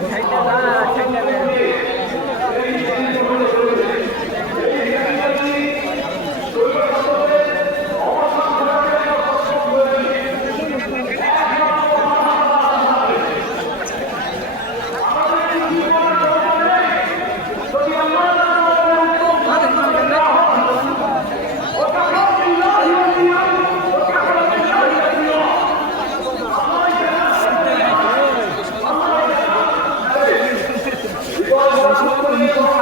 人睇得啦。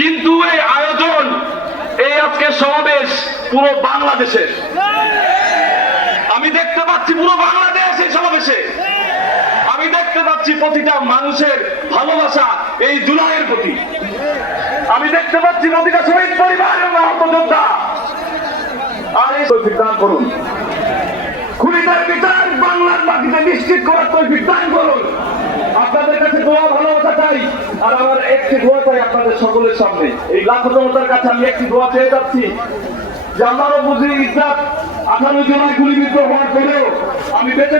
কিন্তু এই আয়োজন, এই আজকে সমাবেশ পুরো বাংলাদেশের। আমি দেখতে পাচ্ছি পুরো বাংলাদেশ এই সমাবেশে। আমি দেখতে পাচ্ছি প্রতিটা মানুষের ভালোবাসা এই জুলাইয়ের প্রতি। আমি দেখতে পাচ্ছি প্রতিটা শহীদ পরিবার এবং আহত যোদ্ধা আর এই দান করুন। খুনিদের বিচার বাংলার মাটিতে নিশ্চিত করার তৌফিক দান করুন। আপনাদের কাছে দোয়া ভালোবাসা চাই আর আমার একটি দোয়া চাই আপনাদের সকলের সামনে। এই লাখ জনতার কাছে আমি একটি দোয়া চেয়ে যাচ্ছি যে আমারও বুঝি ইজ্জাত আঠারো জনের গুলিবিদ্ধ হওয়ার পরেও আমি বেঁচে